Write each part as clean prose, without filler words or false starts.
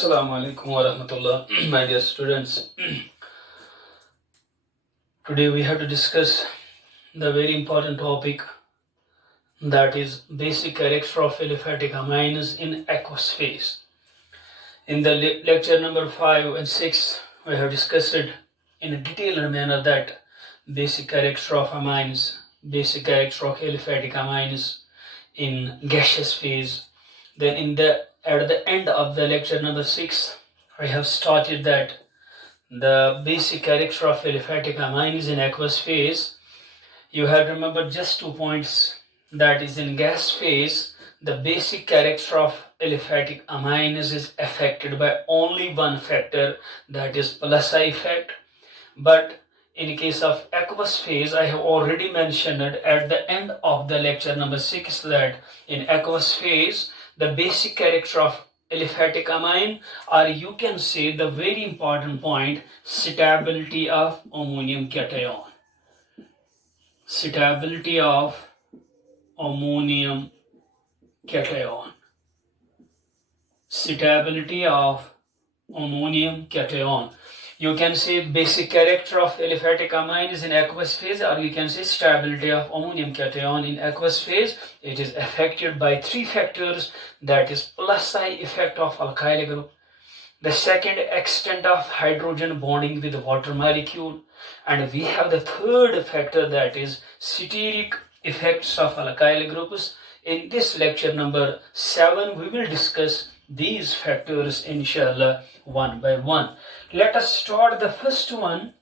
Assalamu alaikum wa rahmatullah, my dear students. Today we have to discuss the very important topic, that is basic character of aliphatic amines in aqueous phase. In the lecture number 5 and 6, we have discussed it in a detailed manner that basic character of amines, basic character of aliphatic amines in gaseous phase. Then at the end of the lecture number 6, I have started that the basic character of aliphatic amines in aqueous phase. You have remembered just 2 points, that is in gas phase, the basic character of aliphatic amines is affected by only one factor, that is plus I effect. But in case of aqueous phase, I have already mentioned it at the end of the lecture number 6 that in aqueous phase, the basic character of aliphatic amine, or you can say the very important point, stability of ammonium cation. Stability of ammonium cation. Stability of ammonium cation. You can say basic character of aliphatic amine is in aqueous phase, or you can say stability of ammonium cation in aqueous phase. It is affected by 3 factors, that is plus I effect of alkyl group, the second extent of hydrogen bonding with water molecule, and we have the third factor, that is steric effects of alkyl groups. In this lecture number 7, we will discuss these factors inshallah one by one. Let us start the first one,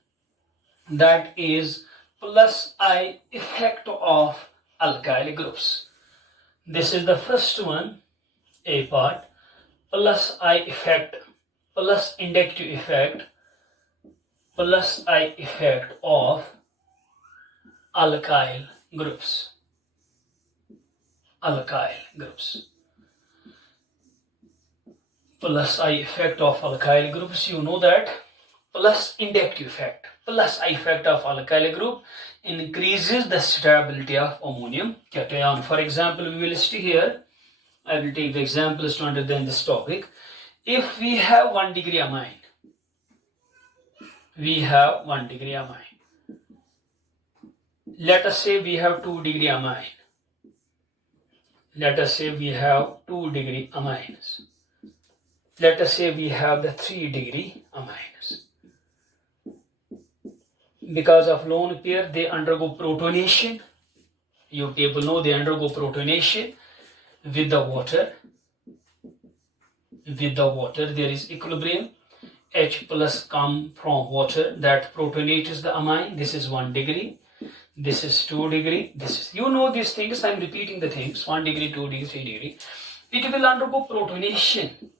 that is plus I effect of alkyl groups. This is the first one, A part, plus I effect, plus inductive effect, plus I effect of alkyl groups. Alkyl groups. Plus I effect of alkyl groups, you know that plus inductive effect, plus I effect of alkyl group increases the stability of ammonium cation. For example, we will stay here. I will take the examples to understand this topic. If we have 1 degree amine, we have 1 degree amine. Let us say we have 2 degree amine. Let us say we have 2 degree amines. Let us say we have the 3 degree amines. Because of lone pair, they undergo protonation. You people know they undergo protonation with the water. With the water, there is equilibrium. H plus come from water that protonates the amine. This is 1 degree. This is 2 degree. This is, you know these things. I am repeating the things. 1 degree, 2 degree, 3 degree. It will undergo protonation.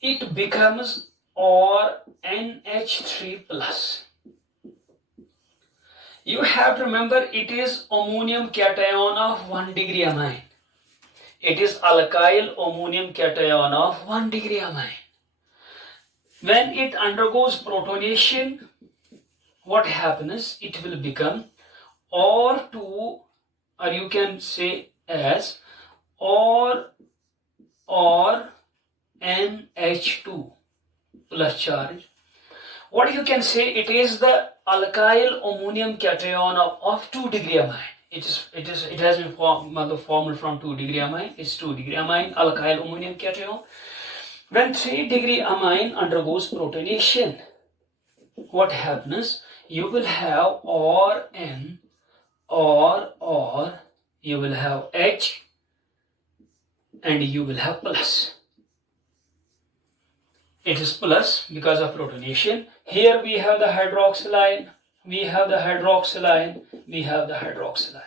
It becomes or NH3 plus. You have to remember it is ammonium cation of 1 degree amine. It is alkyl ammonium cation of 1 degree amine. When it undergoes protonation, what happens? It will become or2, or you can say as or NH2 plus charge. What you can say, it is the alkyl ammonium cation of 2 degree amine. It has been formed from 2 degree amine. It's 2 degree amine, alkyl ammonium cation. When 3 degree amine undergoes protonation, what happens? You will have or N or you will have H and you will have plus. It is plus because of protonation. Here we have the hydroxyline, we have the hydroxyline, we have the hydroxyline.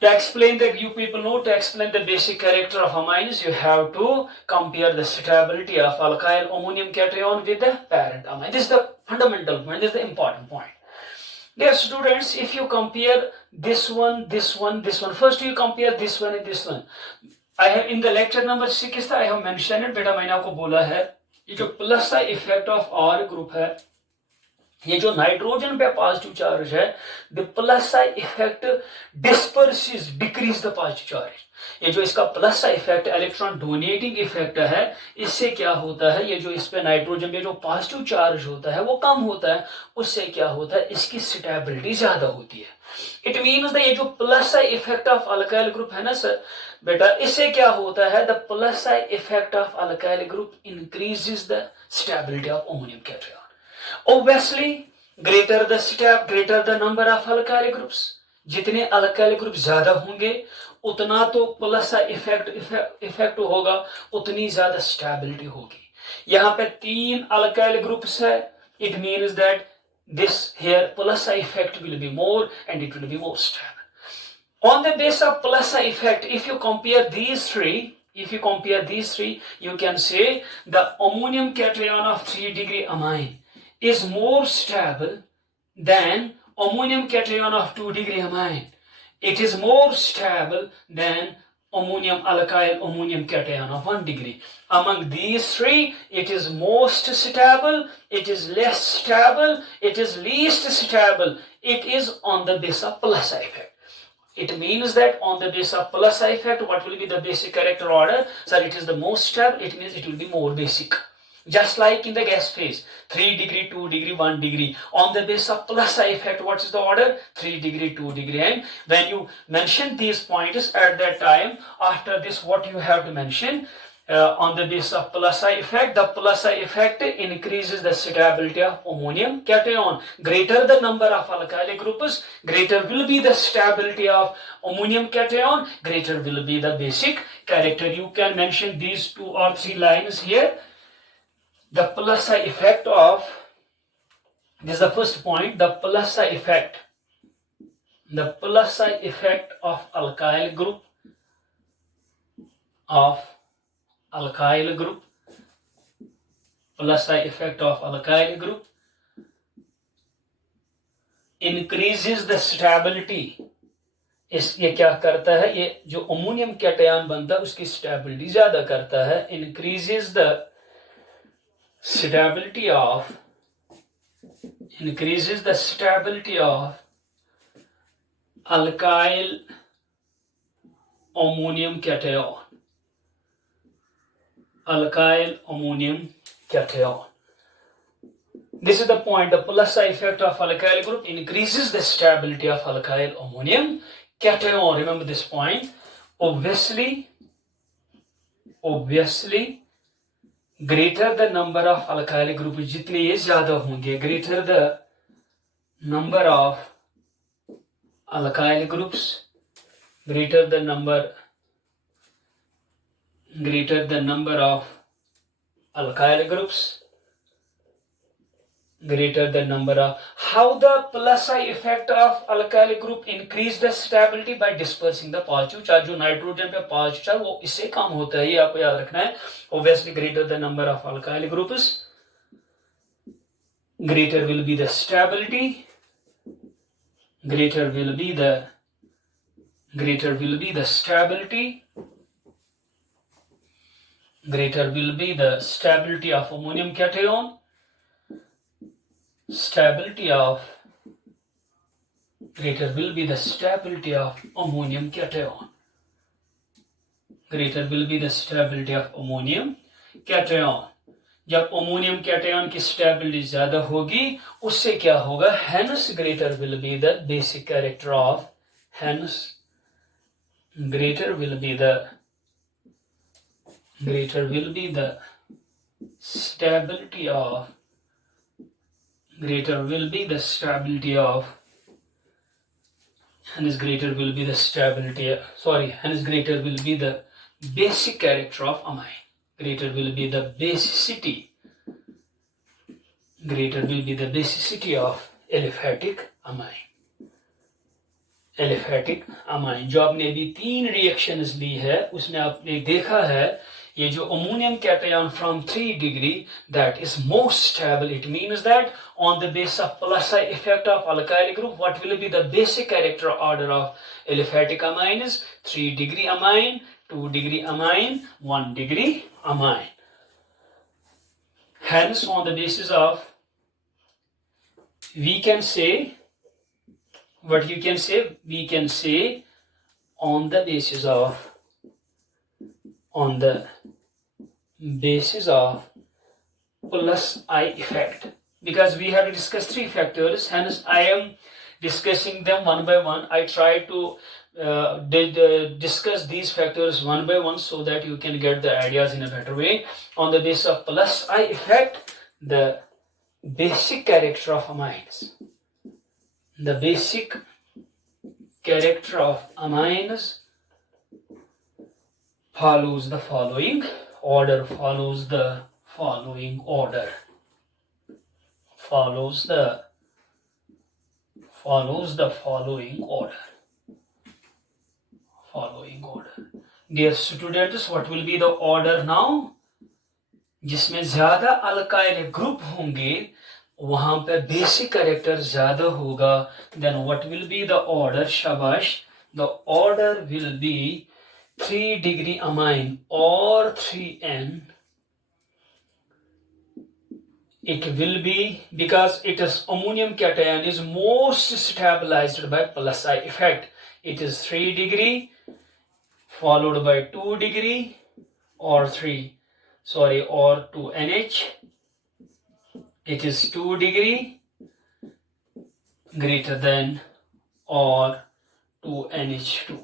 To explain that, you people know, to explain the basic character of amines, you have to compare the stability of alkyl ammonium cation with the parent amine. This is the fundamental point, this is the important point. Dear students, if you compare this one, first you compare this one and this one. I have in the lecture number 6 I have mentioned it, बेटा मैंने आपको बोला है ये जो plus I effect of R group है, ये जो नाइट्रोजन पे पॉजिटिव चार्ज है, the plus sign effect disperses decrease the positive charge. ये जो इसका plus sign effect electron donating effect है, इससे क्या होता है, ये जो इस पे नाइट्रोजन पे जो पॉजिटिव चार्ज होता है वो कम होता है, उससे क्या होता है, इसकी स्टेबिलिटी ज्यादा होती है। इट मीन्स द ये जो plus sign effect of alkyl group है ना सर बेटा, इससे क्या होता है, the plus sign effect of alkyl group increases the stability of ammonium cation. Obviously, greater the number of alkyl groups, जितने अल्काइल ग्रुप ज्यादा होंगे उतना तो प्लस इफेक्ट होगा, उतनी ज्यादा स्टेबिलिटी होगी। यहाँ पे 3 अल्काइल ग्रुप्स है, it means that this here plus effect will be more and it will be more stable. On the basis of plus effect, if you compare these three, you can say the ammonium cation of 3-degree amine is more stable than ammonium cation of 2-degree amine. It is more stable than ammonium alkyl ammonium cation of 1-degree. Among these three, it is most stable, it is less stable, it is least stable. It is on the basis of plus effect. It means that on the basis of plus effect, what will be the basic character order? Sir, it is the most stable, it means it will be more basic. Just like in the gas phase, 3-degree, 2-degree, 1-degree. On the basis of plus effect, what is the order? 3-degree, 2-degree. And when you mention these points at that time, after this, what you have to mention? On the basis of plus effect, the plus effect increases the stability of ammonium cation. Greater the number of alkyl groups, greater will be the stability of ammonium cation, greater will be the basic character. You can mention these 2 or 3 lines here. The plus effect of, this is the first point, the plus effect of alkyl group plus effect of alkyl group increases the stability. ये क्या करता है, ये जो ammonium cation बनता है उसकी stability ज्यादा करता है, increases the stability of alkyl ammonium cation. This is the point. The plus effect of alkyl group increases the stability of alkyl ammonium cation. Remember this point. Obviously, greater the number of alkyl group, जितने ये ज्यादा होंगे, greater the number of alkyl groups, greater the number of alkyl groups, greater the number of, how the plus effect of alkyl group increase the stability? By dispersing the positive charge. जो nitrogen पे positive charge वो इससे कम होता है, ये आपको याद रखना है. Obviously, greater the number of alkyl groups, greater will be the stability, greater will be the stability, greater will be the stability of ammonium cation, greater will be the stability of ammonium cation, greater will be the stability of ammonium cation. जब ammonium cation की stability ज्यादा होगी उससे क्या होगा, hence greater will be the basic character of, hence greater will be the stability of, greater will be the stability of, hence greater will be the stability, hence greater will be the basic character of amine. Greater will be the basicity, greater will be the basicity of aliphatic amine. Aliphatic amine जो आपने अभी 3 reactions ली है उसमें आपने देखा है ये जो ammonium cation from 3 degree that is most stable. It means that on the basis of plus effect of alkyl group, what will be the basic character order of aliphatic amine is 3 degree amine, 2 degree amine, 1 degree amine. Hence, on the basis of we can say, what you can say, we can say on the basis of plus I effect, because we have to discuss three factors, hence I am discussing them one by one. I try to discuss these factors one by one so that you can get the ideas in a better way. On the basis of plus I effect, the basic character of amines. The basic character of amines follows the following order, follows the following order. Dear students, what will be the order now? जिसमें ज्यादा alkyl group होंगे वहां पे basic character ज्यादा होगा. Then what will be the order? शाबाश. The order will be 3 degree amine or 3N. It will be, because it is ammonium cation is most stabilized by plus I effect. It is 3 degree followed by 2 degree or 2NH. It is 2 degree greater than or 2NH2.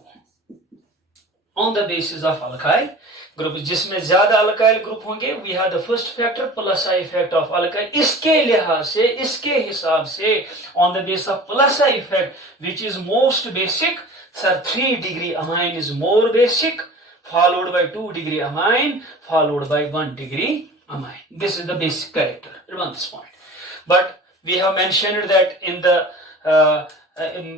On the basis of alkyl group, जिसमें ज्यादा alkyl group होंगे, we have the first factor plus I effect of alkyl. इसके लिहाज से, इसके हिसाब से, on the basis of plus I effect, which is most basic, sir, 3 degree amine is more basic, followed by 2 degree amine, followed by 1 degree amine. This is the basic character. Remember this point. But we have mentioned that in the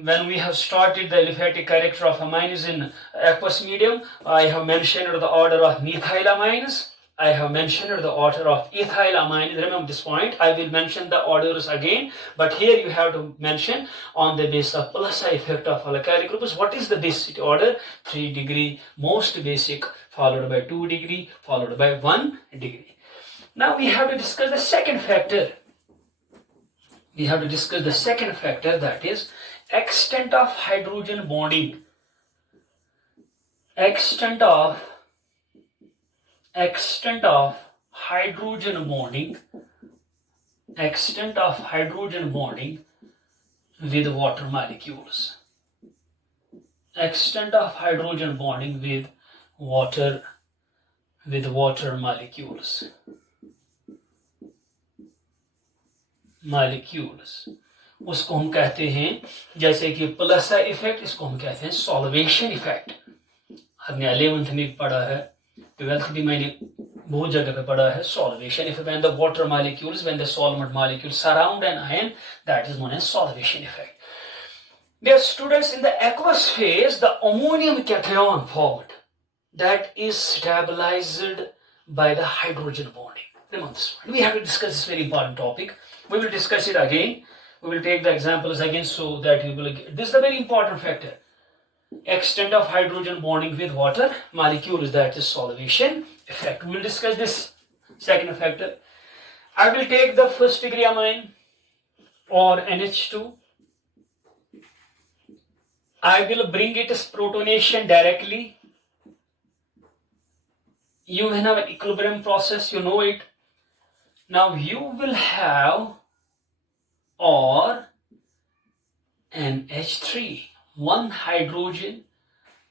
when we have started the aliphatic character of amines in aqueous medium, I have mentioned the order of methylamines. I have mentioned the order of ethylamines. Remember this point. I will mention the orders again, but here you have to mention on the basis of plus I effect of alkyl groups. What is the basic order? 3 degree, most basic, followed by 2 degree, followed by 1 degree. Now we have to discuss the second factor. That is extent of hydrogen bonding. Extent of hydrogen bonding with water molecules. Extent of hydrogen bonding with water molecules. उसको हम कहते हैं, जैसे कि plus I effect, इसको हम कहते हैं सॉल्वेशन इफेक्ट. हमने 11th में पढ़ा है, 12th भी मैंने बहुत जगह पे पढ़ा है. Solvation effect, when the water molecules, when the solvent molecules surround an ion, that is known as solvation effect. Dear students, in the aqueous phase, the ammonium cation formed, that is stabilized by the hydrogen bonding. Remember this one. We have to discuss this very important topic. We will discuss it again. We will take the examples again so that you will get. This is a very important factor. Extent of hydrogen bonding with water molecules, that is solvation effect. We will discuss this second factor. I will take the first degree amine or NH2. I will bring it as protonation directly. You will have an equilibrium process, you know it. Now you will have or NH3, one hydrogen,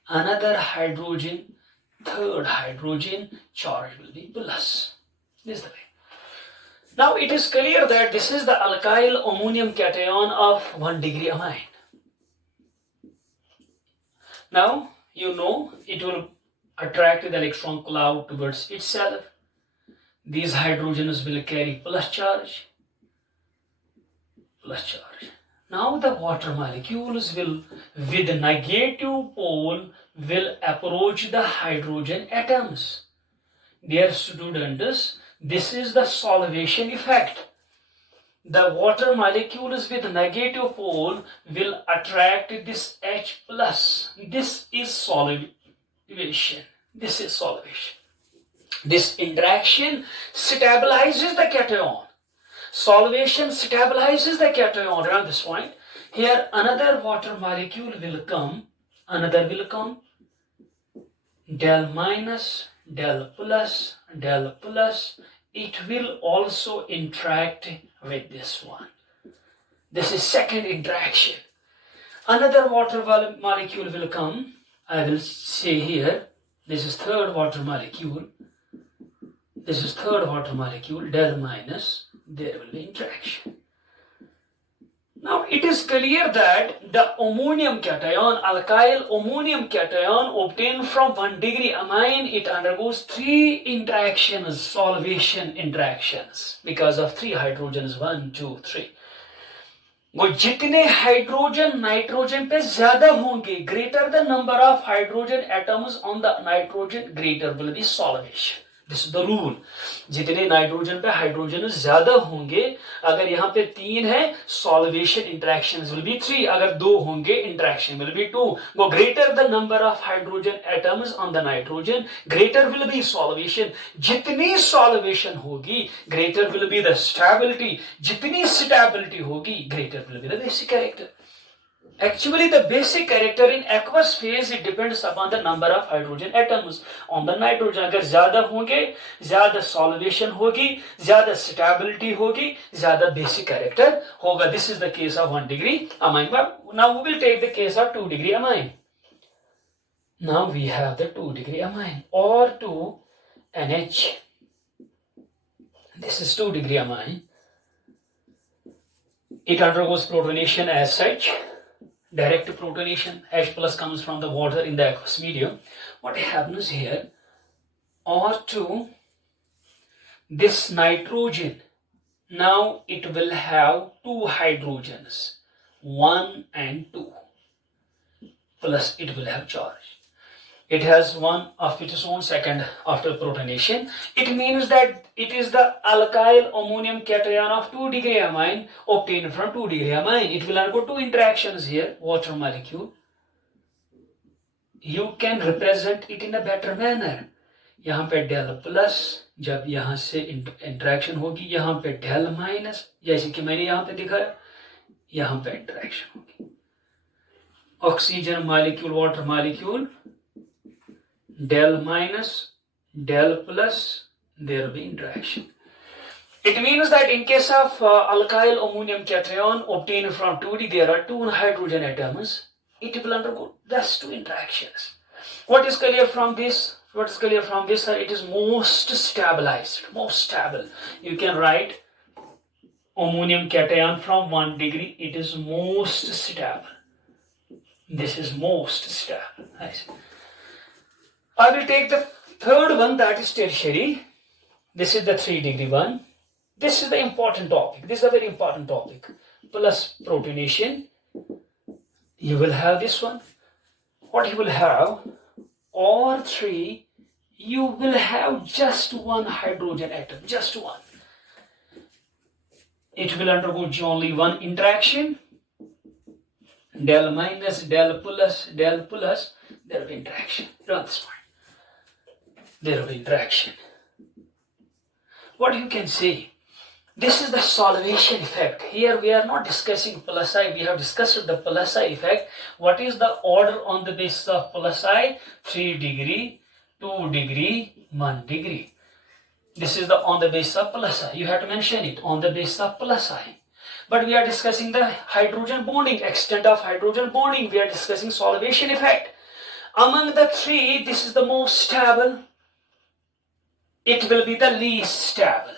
another hydrogen, third hydrogen, charge will be plus. This is the way. Now it is clear that this is the alkyl ammonium cation of 1 degree amine. Now you know it will attract the electron cloud towards itself. These hydrogens will carry plus charge. Now the water molecules will, with the negative pole, will approach the hydrogen atoms. Dear students, this is the solvation effect. The water molecules with negative pole will attract this H plus. This is solvation. This interaction stabilizes the cation. Solvation stabilizes the cation around this point. Here another water molecule will come, del minus, del plus, it will also interact with this one. This is second interaction. Another water molecule will come, I will say here, this is third water molecule, del minus, there will be interaction. Now it is clear that the ammonium cation, alkyl ammonium cation obtained from 1 degree amine, it undergoes 3 interactions, solvation interactions, because of 3 hydrogens, 1, 2, 3. वो जितने hydrogen nitrogen पे ज्यादा होंगे, greater the number of hydrogen atoms on the nitrogen, greater will be solvation. This is the rule. जितने nitrogen पे hydrogen ज्यादा होंगे, अगर यहाँ पे 3 है, solvation interactions will be 3. अगर 2 होंगे, interaction will be 2. वो greater the number of hydrogen atoms on the nitrogen, greater will be solvation. जितनी solvation होगी, greater will be the stability. जितनी stability होगी, greater will be the basic character. Actually, the basic character in aqueous phase, it depends upon the number of hydrogen atoms on the nitrogen. अगर ज्यादा होंगे, ज्यादा solvation होगी, ज्यादा stability होगी, ज्यादा basic character होगा. This is the case of 1 degree amine. Now we will take the case of 2 degree amine. Now we have the 2 degree amine or 2NH. This is 2 degree amine. It undergoes protonation as such. Direct protonation, H plus comes from the water in the aqueous medium. What happens here? R2, this nitrogen, now it will have 2 hydrogens, 1 and 2, plus it will have charge. It has one of its own second after protonation. It means that it is the alkyl ammonium cation of 2 degree amine obtained from 2 degree amine. It will undergo 2 interactions here, water molecule. You can represent it in a better manner. यहाँ पे del plus, जब यहाँ से interaction होगी, यहाँ पे del minus, जैसे कि मैंने यहाँ पे दिखाया, यहाँ पे interaction होगी. Oxygen molecule, water molecule, del minus, del plus, there will be interaction. It means that in case of alkyl ammonium cation obtained from 2D, there are 2 hydrogen atoms. It will undergo just 2 interactions. What is clear from this? It is most stabilized, most stable. You can write ammonium cation from 1 degree. It is most stable. This is most stable. Nice. I will take the third one, that is tertiary. This is the 3 degree one. This is the important topic. This is a very important topic. Plus protonation. You will have this one. What you will have? R3, you will have just 1 hydrogen atom. Just 1. It will undergo only 1 interaction. Del minus, del plus, there will be interaction. Around this point. There will be interaction. What you can say? This is the solvation effect. Here we are not discussing plus I. We have discussed the plus I effect. What is the order on the basis of plus I? 3 degree, 2 degree, 1 degree. This is the on the basis of plus I. You have to mention it on the basis of plus I. But we are discussing the hydrogen bonding, extent of hydrogen bonding. We are discussing solvation effect. Among the 3, this is the most stable. It will be the least stable.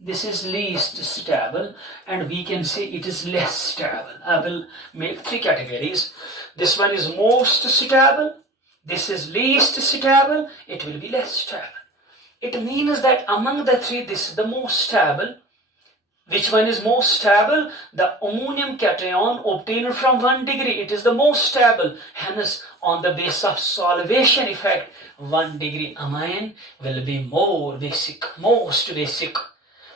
This is least stable, and we can say it is less stable. I will make 3 categories. This one is most stable. This is least stable. It will be less stable. It means that among the 3, this is the most stable. Which one is most stable? The ammonium cation obtained from 1 degree. It is the most stable. Hence, on the basis of solvation effect, 1 degree amine will be more basic, most basic.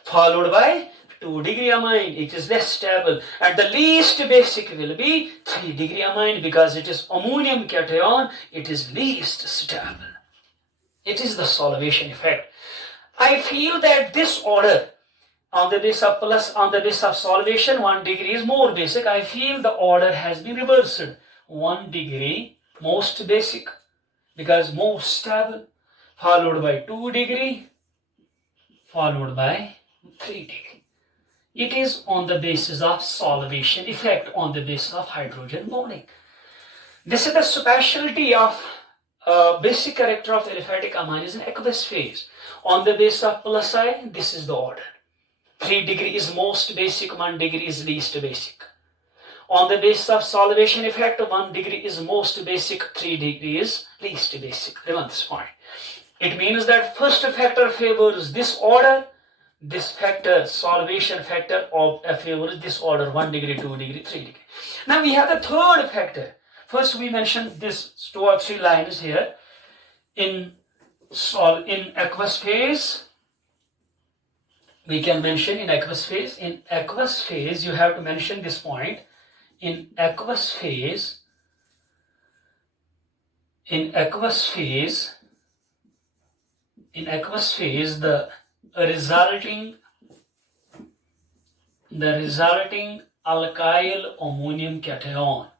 Followed by 2 degree amine, it is less stable. And the least basic will be 3 degree amine, because it is ammonium cation, it is least stable. It is the solvation effect. I feel that this order, on the base of plus, on the base of solvation, 1 degree is more basic. I feel the order has been reversed. 1 degree most basic because most stable, followed by 2 degree, followed by 3 degree. It is on the basis of solvation effect, on the basis of hydrogen bonding. This is the specialty of basic character of aliphatic amine is in aqueous phase. On the basis of plus I, this is the order. 3 degree is most basic, 1 degree is least basic. On the basis of solvation effect, 1 degree is most basic, 3 degree is least basic. Remember this point. It means that first factor favors this order, this factor, solvation factor of favors this order, 1 degree, 2 degree, 3 degree. Now we have the third factor. First we mentioned this 2 or 3 lines here. In aqueous phase, we can mention in aqueous phase. In aqueous phase, you have to mention this point. In aqueous phase, the resulting alkyl ammonium cation,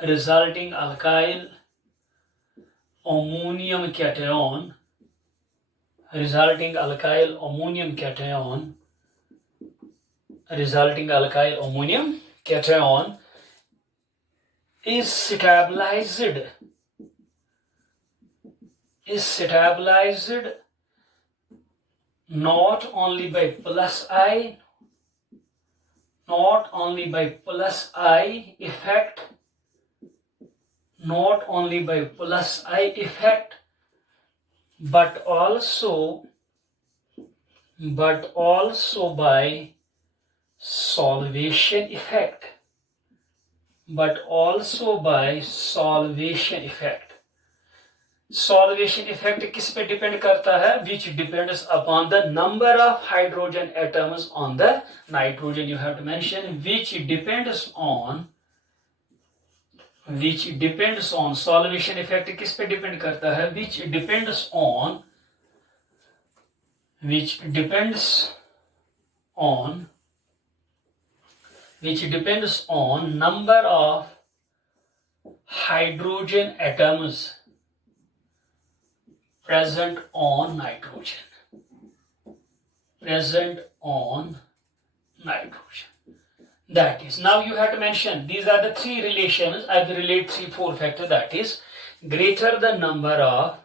resulting alkyl ammonium cation is stabilized not only by plus I effect, but also by solvation effect. Solvation effect किस पे depend करता है? Which depends upon the number of hydrogen atoms on the nitrogen. You have to mention which depends on solvation effect किस पे depend करता है? Which depends on number of hydrogen atoms present on nitrogen. That is, now you have to mention these are the 3 relations. I will relate 3-4 factors. That is, greater the number of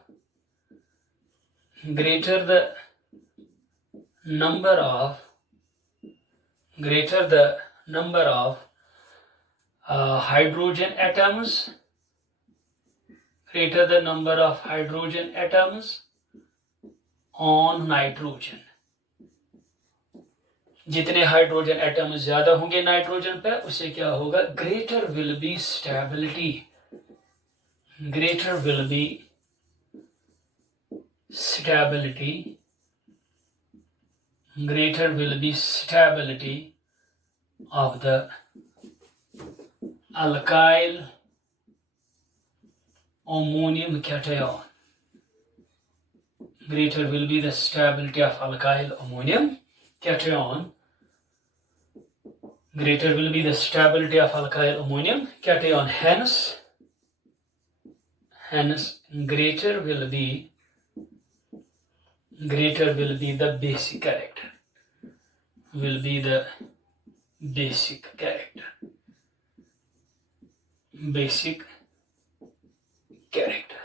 hydrogen atoms, on nitrogen. जितने hydrogen atoms ज्यादा होंगे nitrogen पे, उसे क्या होगा? greater will be stability of the alkyl ammonium cation. Greater will be the stability of alkyl ammonium cation. Hence, greater will be the basic character. Basic character.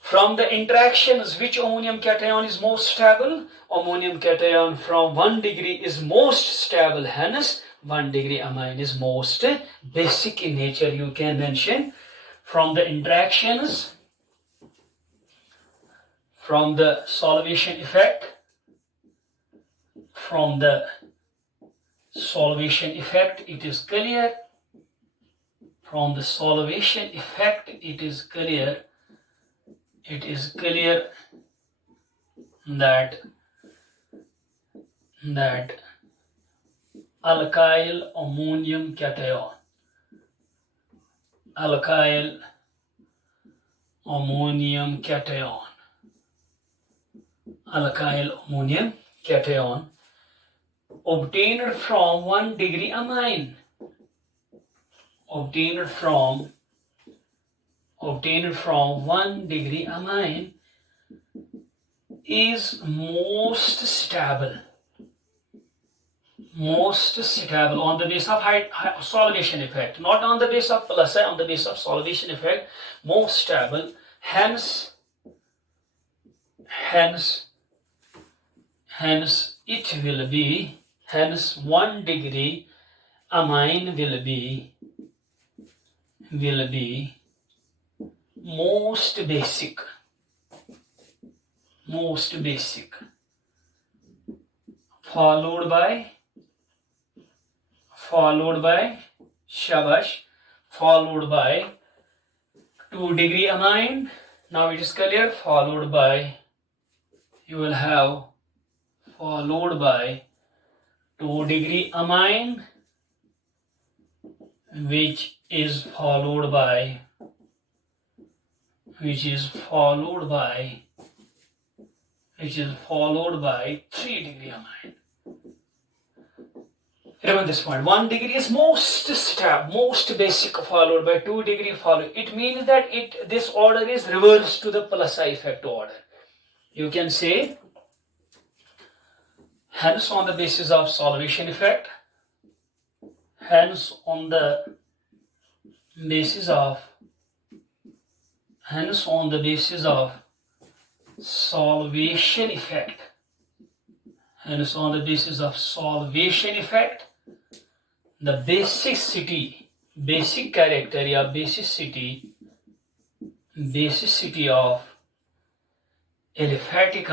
From the interactions, which ammonium cation is most stable? Ammonium cation from 1 degree is most stable. Hence, 1 degree amine is most basic in nature. You can mention from the interactions, from the solvation effect, it is clear. From the solvation effect, it is clear that alkyl ammonium cation obtained from 1 degree amine. Obtained from 1 degree amine is most stable on the basis of solvation effect, not on the basis of plus I, on the basis of solvation effect, most stable. Hence it will be, hence 1 degree amine will be most basic, followed by shabash, followed by 2 degree amine. Now it is clear. Followed by, you will have followed by 2 degree amine, which is followed by 3 degree amine. Remember this point. 1 degree is most basic, followed by 2 degree follow. It means that this order is reversed to the plus I effect order. You can say, hence on the basis of solvation effect, hence on the basis of solvation effect, the basic character या basicity of aliphatic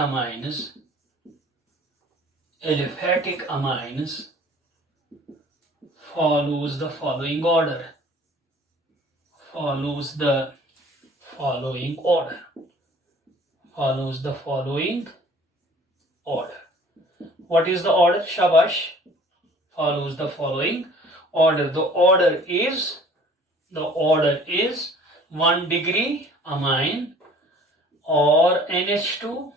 amines follows the following order. What is the order? Shabash. Follows the following order. The order is 1 degree amine or NH2.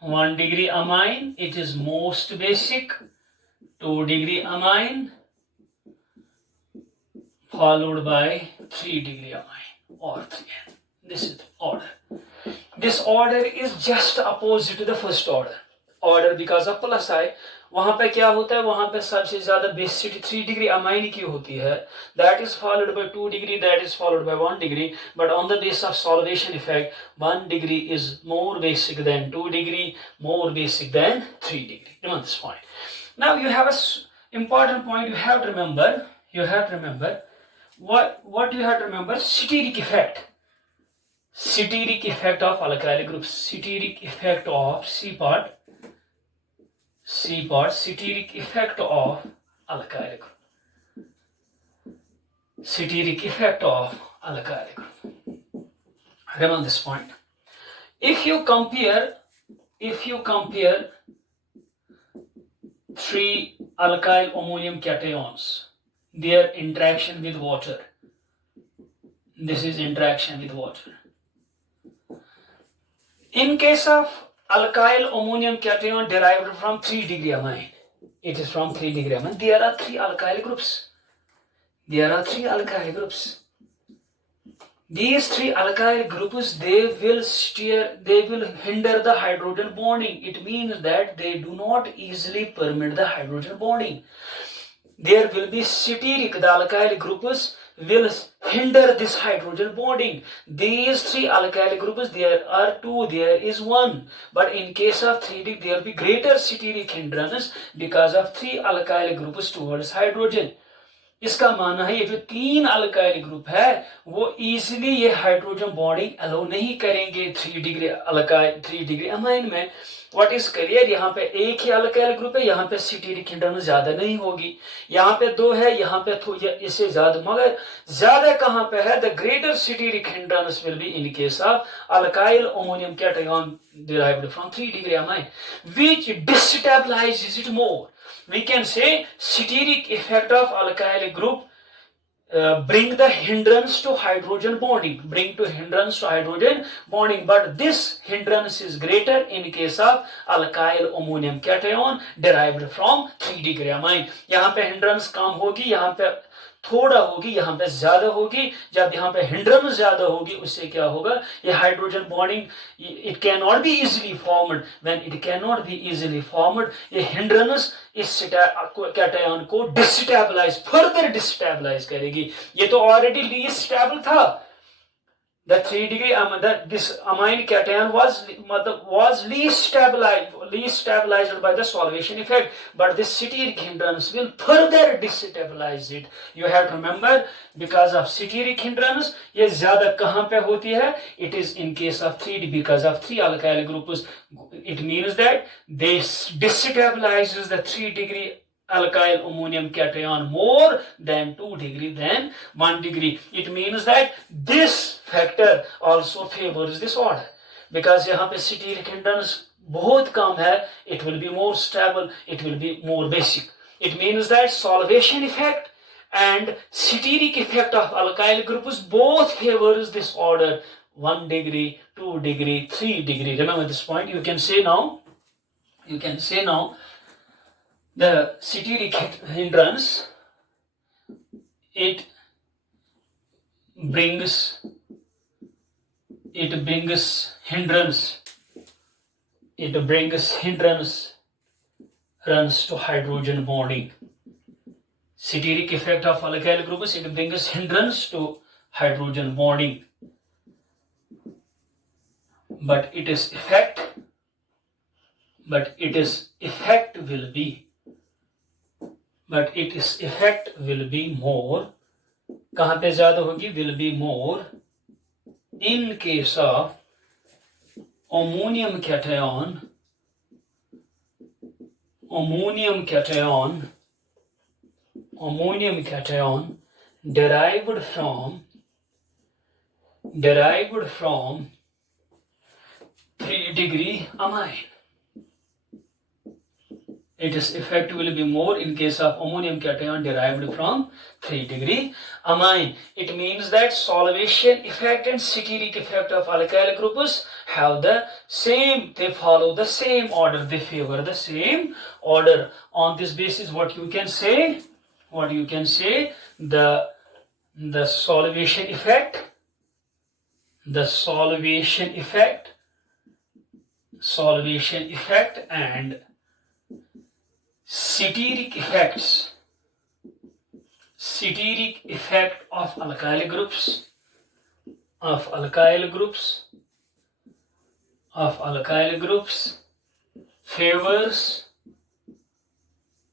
1 degree amine, it is most basic. 2 degree amine followed by 3 degree amine or 3N. This is the order. This order is just opposite to the first order because of plus I. वहाँ पे क्या होता है? वहाँ पे सबसे ज्यादा basicity 3 degree amine की होती है. That is followed by 2 degree, that is followed by 1 degree. But on the basis of solvation effect, 1 degree is more basic than 2 degree, more basic than 3 degree. Remember this point. Now you have a important point. You have to remember. What you have to remember? Steric effect. Steric effect of alkyl groups. Steric effect of C-part. Steric effect of alkyl group. Steric effect of alkyl group. Remember this point. If you compare 3 alkyl ammonium cations, their interaction with water. This is interaction with water. In case of alkyl ammonium cation derived from 3 degree amine, it is from 3 degree amine. There are 3 alkyl groups. These 3 alkyl groups, they will hinder the hydrogen bonding. It means that they do not easily permit the hydrogen bonding. There will be steric. The alkyl groups will hinder this hydrogen bonding. These 3 alkyl groups, there are 2, there is 1. But in case of 3D, there will be greater steric hindrance because of 3 alkyl groups towards hydrogen. इसका मानना है ये जो 3 alkyl group है वो easily ये hydrogen bonding अलो नहीं करेंगे 3 डिग्री अमाइन में. What is clear? यहाँ पे एक ही अल्काइल ग्रुप है, यहाँ पे स्टीरिक हिंड्रेंस ज्यादा नहीं होगी. यहाँ पे 2 है, यहाँ पे इससे ज्यादा, मगर ज्यादा कहाँ पे है? The greater steric hindrance will be in case of alkyl ammonium cation derived from 3 degree amine, which destabilizes it more. We can say steric effect of alkyl group bring the hindrance to hydrogen bonding, but this hindrance is greater in case of alkyl ammonium cation derived from 3-degree amine. यहाँ पे hindrance कम होगी, यहाँ पे थोड़ा होगी, यहाँ पे ज्यादा होगी. जब यहाँ पे hindrance ज्यादा होगी, उससे क्या होगा, ये hydrogen bonding it cannot be easily formed. When it cannot be easily formed, ये hindrance इस cation को destabilize, further destabilize करेगी. ये तो already least stable था. The 3-degree this amine cation was least stabilized by the solvation effect, but this steric hindrance will further destabilize it. You have to remember, because of steric hindrance, ये ज़्यादा कहाँ पे होती है? It is in case of 3, because of 3 alkyl groups. It means that they destabilizes the 3-degree alkyl ammonium cation more than 2-degree than 1-degree. It means that this factor also favors this order, because यहाँ पे steric hindrance बहुत कम है, it will be more stable, it will be more basic. It means that solvation effect and steric effect of alkyl groups both favors this order, 1-degree, 2-degree, 3-degree. Remember this point. You can say now the steric hindrance, it brings hindrance runs to hydrogen bonding. Steric effect of alkyl groups, it brings hindrance to hydrogen bonding, but its effect will be more. कहाँ पे ज्यादा होगी? Will be more in case of ammonium cation derived from 3-degree amine. Its effect will be more in case of ammonium cation derived from 3-degree amine. It means that solvation effect and steric effect of alkyl groups have the same, they follow the same order, they favor the same order. On this basis, what you can say, the solvation effect and steric effect of alkyl groups favors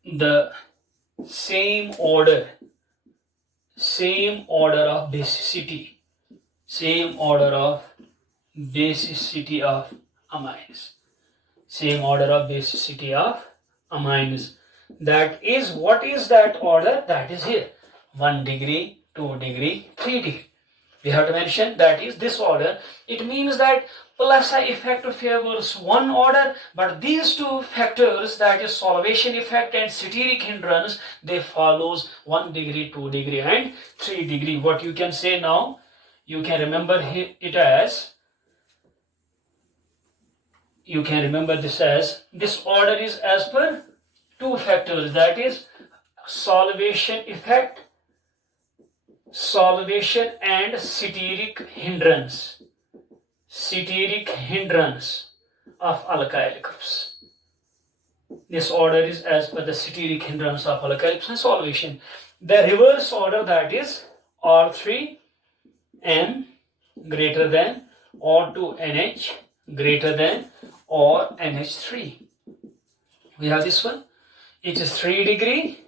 the same order of basicity of amines. That is, what is that order? That is here, 1-degree, 2-degree, 3-degree. We have to mention that is this order. It means that plus I effect favors one order, but these two factors, that is solvation effect and steric hindrance, they follows 1-degree, 2-degree and 3-degree. What you can say now, you can remember it as, you can remember this as, this order is as per two factors, that is solvation effect, and steric hindrance of alkyl groups. This order is as per the steric hindrance of alkyl groups and solvation. The reverse order, that is R3N greater than or 2NH greater than or NH3. We have this one. It is 3-degree,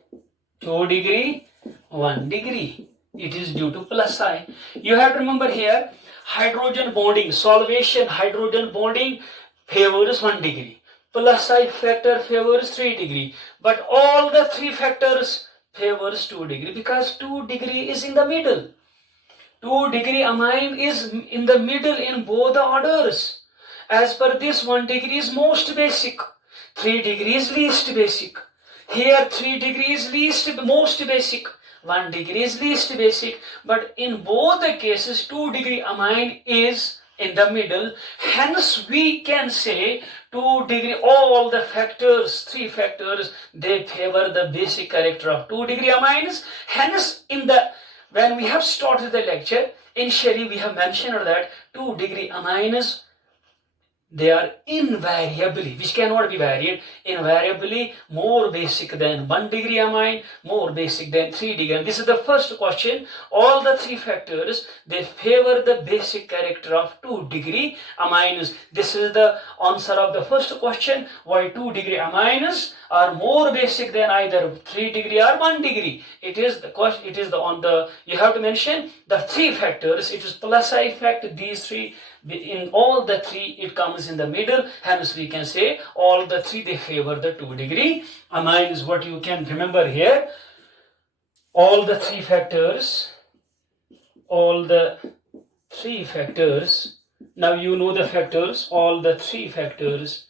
2-degree, 1-degree. It is due to plus I. You have to remember here, hydrogen bonding, solvation hydrogen bonding favors 1-degree. Plus I factor favors 3-degree. But all the three factors favors 2-degree, because 2-degree is in the middle. 2-degree amine is in the middle in both the orders. As per this, 1-degree is most basic, 3-degree is least basic. Here 3-degree is most basic, 1 degree is least basic, but in both the cases 2 degree amine is in the middle. Hence we can say 2 degree, all the factors, 3 factors, they favor the basic character of 2 degree amines. Hence when we have started the lecture, initially we have mentioned that 2 degree amines, they are invariably, which cannot be varied, invariably more basic than 1 degree amine, more basic than 3 degree. And this is the first question. All the 3 factors, they favor the basic character of 2 degree amines. This is the answer of the first question, why 2 degree amines are more basic than either 3 degree or 1 degree. It is the question, it is you have to mention the 3 factors. It is plus I effect, these 3, in all the 3 it comes in the middle. Hence we can say all the 3 they favor the 2 degree amine is what you can remember here. All the 3 factors, now you know the factors, all the 3 factors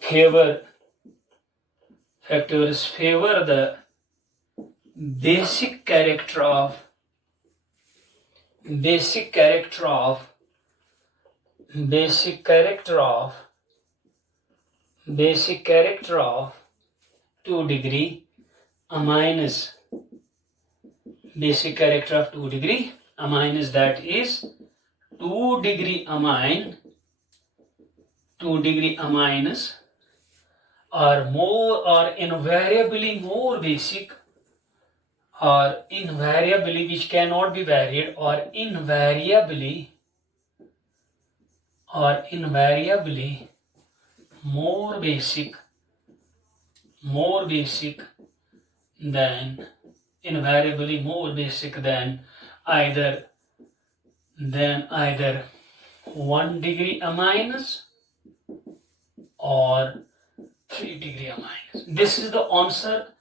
favor the basic character of 2 degree amines. Basic character of 2 degree amines, that is 2 degree amines are invariably more basic, or invariably, which cannot be varied, or invariably more basic than either 1 degree amines or 3 degree amines. This is the answer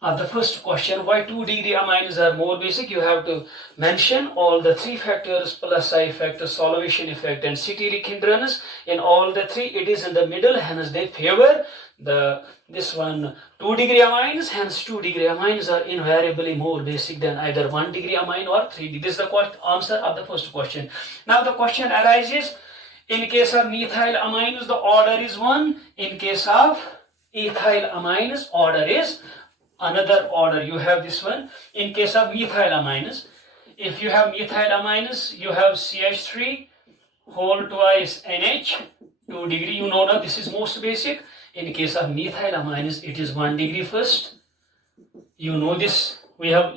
of the first question, why 2 degree amines are more basic. You have to mention all the 3 factors, plus I effect, solvation effect, and steric hindrance. In all the 3, it is in the middle, hence they favor this one 2 degree amines. Hence 2 degree amines are invariably more basic than either 1 degree amine or 3 degree. This is the answer of the first question. Now the question arises, in case of methyl amines, the order is 1. In case of ethyl amines, order is another order. You have this one. In case of methyl amines, if you have methyl amines, you have CH3 whole twice NH, 2 degree. You know now this is most basic. In case of methyl amines, it is 1 degree first. You know this. We have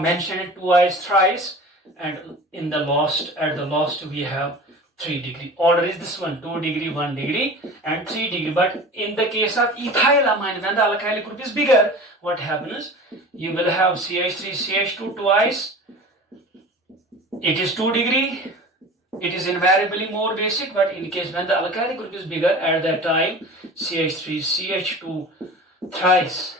mentioned it twice, thrice, and at the last we have 3 degree. Order is this one, 2 degree, 1 degree, and 3 degree. But in the case of ethyl amine, when the alkyl group is bigger, what happens? You will have CH3, CH2 twice. It is 2 degree. It is invariably more basic, but in case when the alkyl group is bigger, at that time CH3, CH2 thrice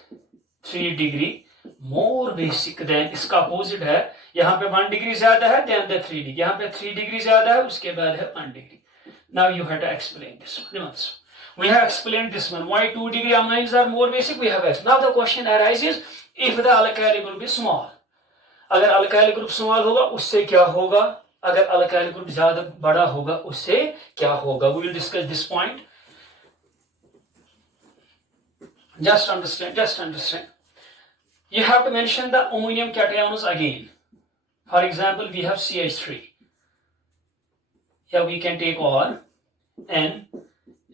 3 degree more basic than, इसका opposite है, यहाँ पे 1 degree ज़्यादा है than the 3 degree, यहाँ पे 3 degree ज़्यादा है, उसके बाद है 1 degree. Now you have to explain this one. We have explained this one. Why 2 degree amines are more basic? We have explained. Now the question arises, if the alkyl group is small. अगर alkyl group small होगा, उससे क्या होगा? अगर alkyl group ज़्यादा बड़ा होगा, उससे क्या होगा? We will discuss this point. Just understand. You have to mention the ammonium cations again. For example, we have CH3. Here we can take R, N,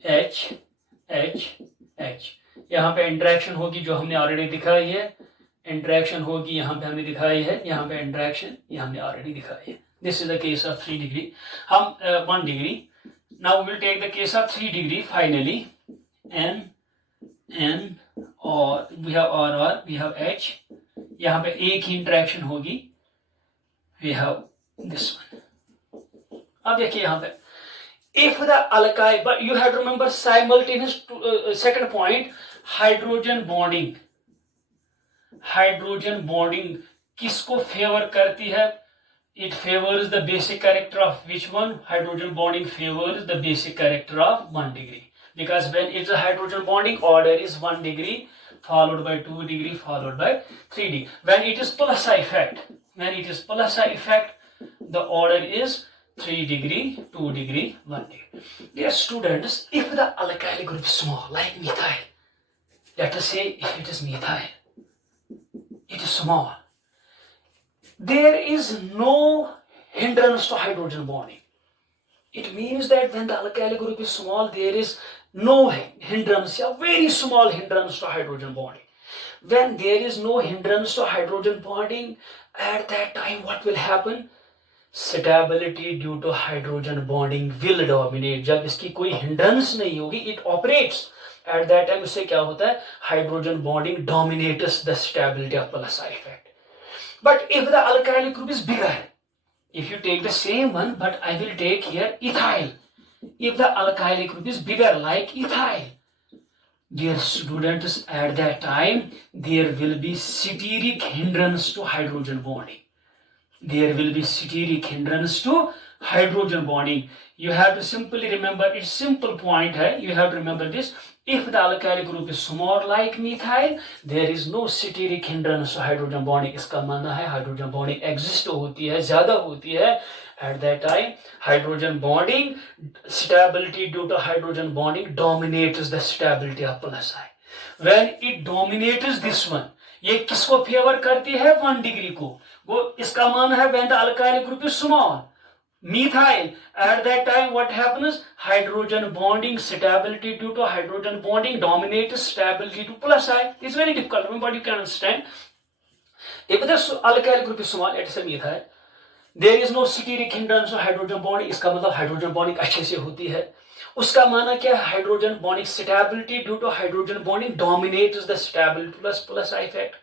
H, H, H. यहाँ पे interaction होगी जो हमने ऑलरेडी दिखाई है. Interaction होगी यहाँ पे हमने दिखाई है. यहाँ पे इंटरेक्शन ये हमने ऑलरेडी दिखाई है. This is the case of 3 degree. हम 1 degree. Now we will take the case of 3 degree. Finally, N, और we have R, we have H. यहाँ पे एक ही इंटरेक्शन होगी. We have this one. अब देखिए यहाँ पे, if the alkyl, but you have to remember simultaneous second point, hydrogen bonding किसको फेवर करती है? It favors the basic character of which one? Hydrogen bonding favors the basic character of 1 degree. Because when it's a hydrogen bonding, order is 1 degree followed by 2 degree, followed by 3 degree. When it is plus I effect, the order is 3 degree, 2 degree, 1 degree. Dear students, if the alkyl group is small, like methyl, let us say if it is methyl, it is small, there is no hindrance to hydrogen bonding. It means that when the alkyl group is small, there is no hindrance, a very small hindrance to hydrogen bonding. When there is no hindrance to hydrogen bonding, at that time what will happen? Stability due to hydrogen bonding will dominate. जब इसकी कोई hindrance नहीं होगी, it operates. At that time उससे क्या होता है? Hydrogen bonding dominates the stability of plus I effect. But if the alkyl group is bigger, if you take the same one, but I will take here ethyl. If the alkyl group is bigger, like ethyl, dear students, at that time there will be steric hindrance to hydrogen bonding. There will be steric hindrance to hydrogen bonding. You have to simply remember, it's simple point hai, you have to remember this. If the alkyl group is small like methyl, there is no steric hindrance to hydrogen bonding. इसका मानना है hydrogen bonding exist होती है, ज़्यादा होती है. At that time, hydrogen bonding, stability due to hydrogen bonding dominates the stability of plus I. When it dominates this one, ये किसको फेवर करती है? 1 degree को. वो इसका मान है when the alkyl group is small. Methyl, at that time what happens? Hydrogen bonding, stability due to hydrogen bonding dominates stability to plus I. It's very difficult, but you can understand. If the alkyl group is small, let's say methyl, there is no steric hindrance to hydrogen bonding. इसका मतलब hydrogen bonding अच्छे से होती है. उसका माना क्या है? Hydrogen bonding, stability due to hydrogen bonding dominates the stability plus I effect.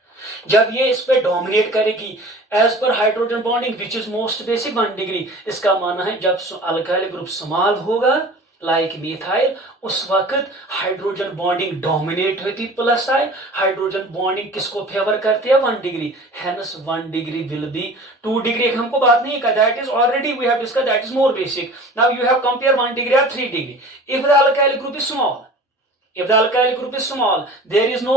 जब ये इस पे डोमिनेट करेगी as per hydrogen bonding which is most basic 1 degree, इसका मानना है जब अल्काइल ग्रुप स्मॉल होगा लाइक मिथाइल, उस वक्त हाइड्रोजन बॉन्डिंग डोमिनेट होती प्लस आई. हाइड्रोजन बॉन्डिंग किसको फेवर करती है? 1 degree. Hence 1 degree will be 2 degree. हमको बात नहीं कहा, that is already we have discussed, that is more basic. Now you have compare 1 degree और 3 degree. If the alkyl group is small, if the alkyl group is small, there is no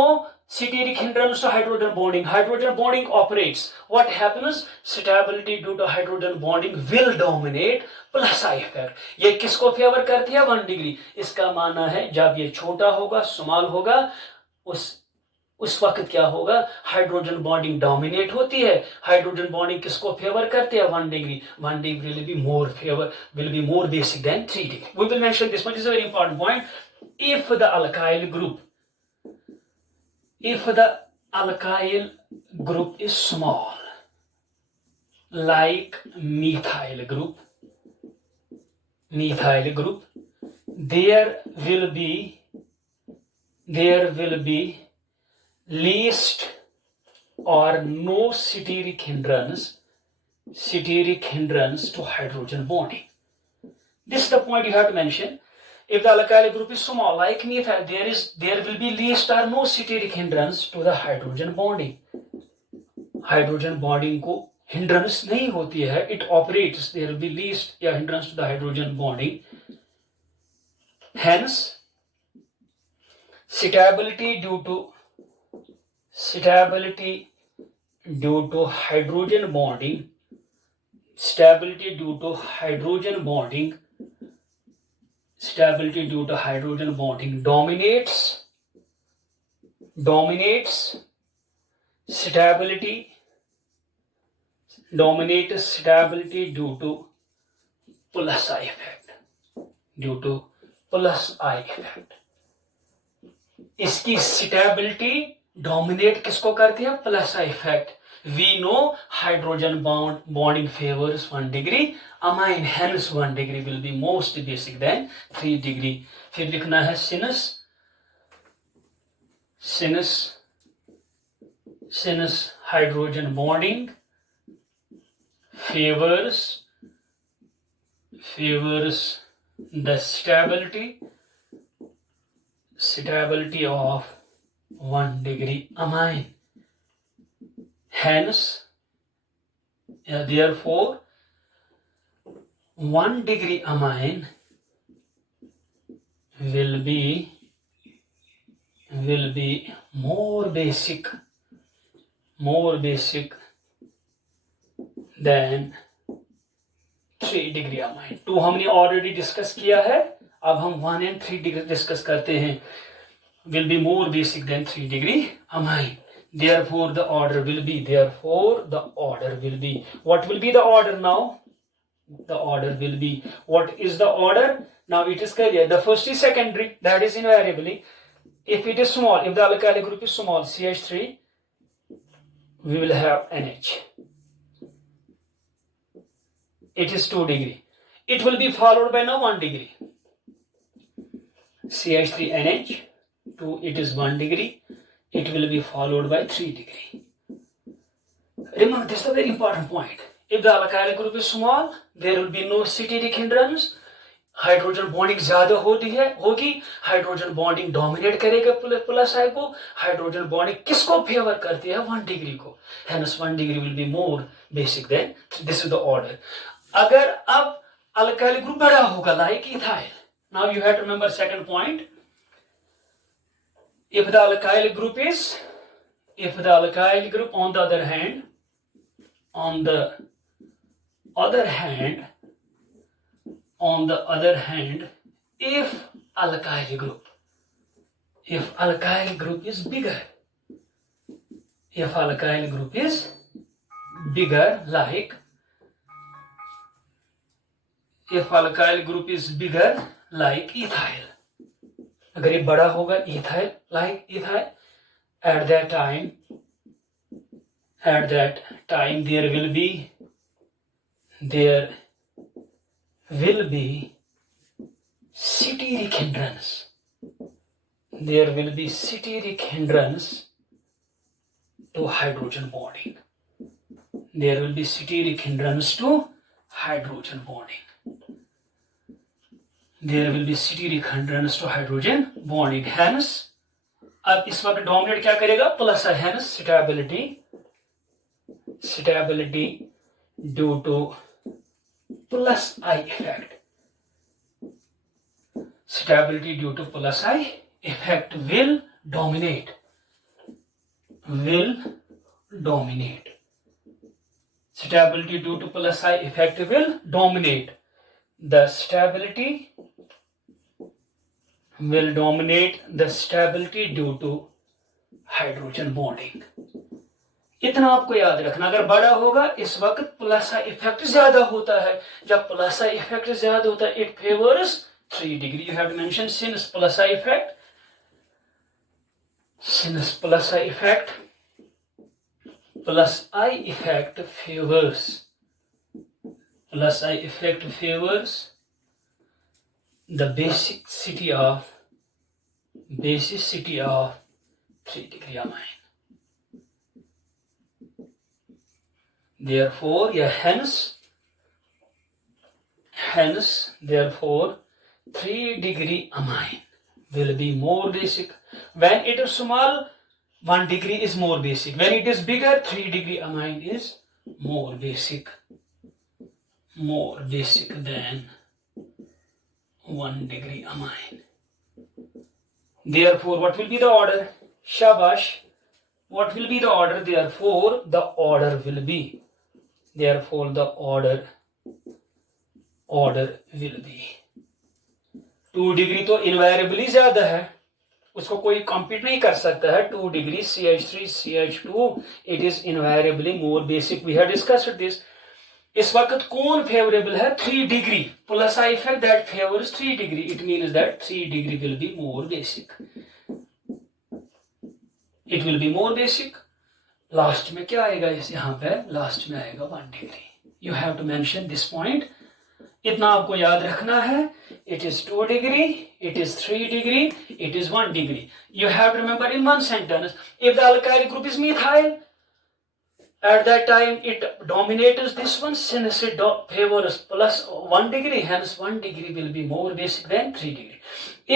steric hindrance to hydrogen bonding. Hydrogen bonding operates. What happens? Stability due to hydrogen bonding will dominate plus I effect. ये किसको favour करती है? 1 degree. इसका मानना है जब ये छोटा होगा, स्मॉल होगा, उस वक्त क्या होगा? हाइड्रोजन बॉन्डिंग डोमिनेट होती है. हाइड्रोजन बॉन्डिंग किसको फेवर करते हैं? 1 degree. 1 degree will be more favor, will be more basic than 3 degree. We will mention this much. Is a very important point. If the alkyl group is small, like methyl group, there will be least or no steric hindrance to hydrogen bonding. This is the point you have to mention. If the alkyl group is small like methyl, there will be least or no steric hindrance to the hydrogen bonding. Hydrogen bonding को hindrance नहीं होती है, it operates. There will be least या hindrance to the hydrogen bonding. Hence, stability due to hydrogen bonding, stability due to hydrogen bonding dominates stability due to plus I effect. इसकी stability dominate किसको करती है? Plus I effect. We know hydrogen bonding favors 1 degree amine, hence 1 degree will be most basic than 3 degree. फिर लिखना है since hydrogen bonding favors the stability of 1 degree amine. Hence, therefore, 1 degree amine will will be more basic than 3 degree amine. 2 हमने already discuss किया है, अब हम 1 and 3 degree discuss करते हैं। will be more basic than 3 degree amine. Therefore the order will be, what will be the order now? The order will be, what is the order? Now it is clear, the first is secondary, that is invariably, if it is small, if the alkyl group is small, CH3, we will have NH. It is 2 degree. It will be followed by now 1 degree. CH3 NH, 2, it is 1 degree. It will be followed by 3 degree. Remember, this is a very important point. If the alkyl group is small, there will be no steric hindrance. Hydrogen bonding ज्यादा होगी, hydrogen bonding dominate करेगा plus आई को। Hydrogen bonding किसको favour करती है? 1 degree को। Hence 1 degree will be more basic than, this is the order. अगर अब अल्काइल ग्रुप बड़ा होगा like ethyl, now you have to remember second point, if the alkyl group on the other hand, if alkyl group is bigger, like if alkyl group is bigger like ethyl, अगर ये बड़ा होगा ethyl, like ethyl, at that time there will be steric hindrance. There will be steric hindrance to hydrogen bonding. There will be steric hindrance to hydrogen bonding. There will be steric hindrance to hydrogen bonding. Hence, अब इस वक्त dominate क्या करेगा? Plus है। Hence, stability due to plus I effect. Stability due to plus I effect will dominate. Stability due to plus I effect will dominate. The stability will dominate the stability due to hydrogen bonding. इतना आपको याद रखना, अगर बड़ा होगा इस वक्त plus I effect ज्यादा होता है। जब प्लस आई इफेक्ट ज्यादा होता है, it favours 3 degree. You have to mention since plus I effect favors the basicity of 3 degree amine. Therefore, therefore 3 degree amine will be more basic. When it is small, 1 degree is more basic. When it is bigger, 3 degree amine is more basic than 1 degree amine. Therefore, what will be the order? Shabash. What will be the order? Therefore, the order will be 2 degree तो invariably ज्यादा है, उसको कोई compete नहीं कर सकता है। 2 degree CH3 CH2, it is invariably more basic. We have discussed this. इस वक्त कौन फेवरेबल है? 3 degree plus I effect that favours 3 degree. It means that 3 degree will be more basic. It will be more basic. Last में क्या आएगा? यहाँ पे last में आएगा 1 degree. You have to mention this point. इतना आपको याद रखना है। It is 2 degree, it is 3 degree, it is 1 degree. You have to remember in one sentence, if the alkyl group is methyl, at that time it dominates this one since it favors plus 1 degree, hence 1 degree will be more basic than 3 degree.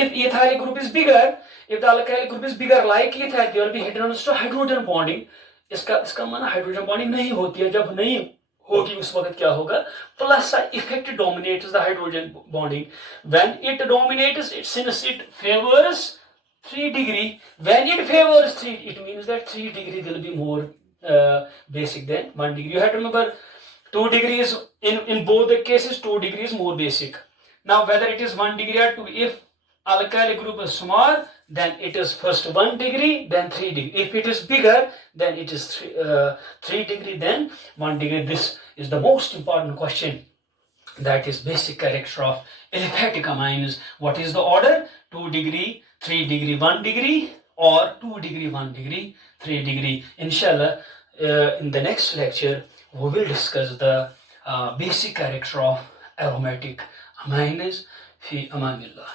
If ethyl group is bigger, if the alkyl group is bigger like ethyl, there will be hindrance to hydrogen bonding. इसका माना hydrogen bonding नहीं होती है। जब नहीं होगी उस वक्त क्या होगा? Plus effect dominates the hydrogen bonding. When it dominates, since it favors 3 degree. When it favors 3, it means that 3 degree will be more basic than 1 degree. You have to remember 2 degrees in both the cases, 2 degrees more basic. Now whether it is 1 degree or 2, if alkyl group is small, then it is first 1 degree, then 3 degree. If it is bigger, then it is 3 degree, then 1 degree. This is the most important question. That is basic character of aliphatic amines. What is the order? 2 degree, 3 degree, 1 degree, or 2 degree, 1 degree, 3 degree. Inshallah, in the next lecture, we will discuss the basic character of aromatic amines. Fi amanillah.